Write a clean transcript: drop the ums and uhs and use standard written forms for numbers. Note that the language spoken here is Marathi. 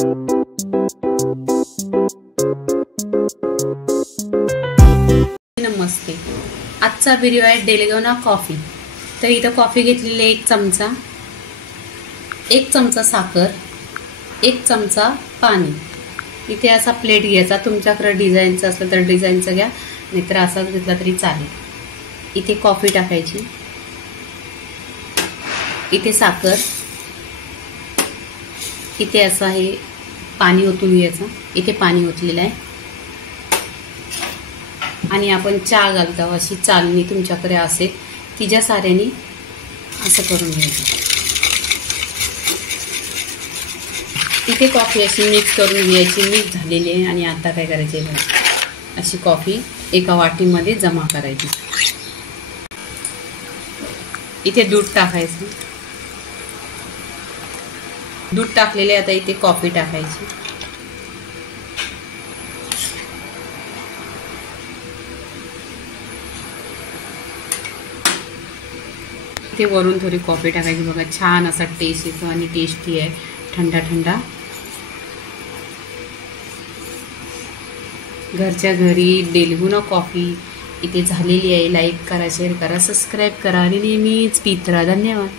नमस्ते, आजचा व्हिडिओ आहे डेलगोना कॉफी। तर इथं कॉफी घेतलेली आहे, एक चमचा साखर, 1 चमचा पाणी। इथे असा प्लेट घ्यायचा, तुमच्याकडे डिझाईनचा असलं तर डिझाईनचा घ्या, नाहीतर असाच घेतला तरी चालेल। इथे कॉफी टाकायची, इथे साखर, इथे असं हे पाणी ओतून घ्यायचं। इथे पाणी ओतलेलं आहे आणि आपण चहा घालतो अशी चालणी तुमच्याकडे असेल तिच्या साऱ्याने असं करून घ्यायचं। इथे कॉफी अशी मिक्स करून घ्यायची, मिक्स झालेली आहे। आणि आता काय करायचे, अशी कॉफी एका वाटीमध्ये जमा करायची। इथे दूध टाकायचं, दूध टाकलेले, आता इथे कॉफी टाकायची। इथे वरून थोडी कॉफी टाकायची, बघा छान असा टेस्ट येतो आणि टेस्टी आहे, थंडा थंडा। घरच्या घरी डेलगोना कॉफी इथे झालेली आहे। लाईक करा, शेअर करा, सबस्क्राईब करा आणि नेहमीच पीत राहा। धन्यवाद।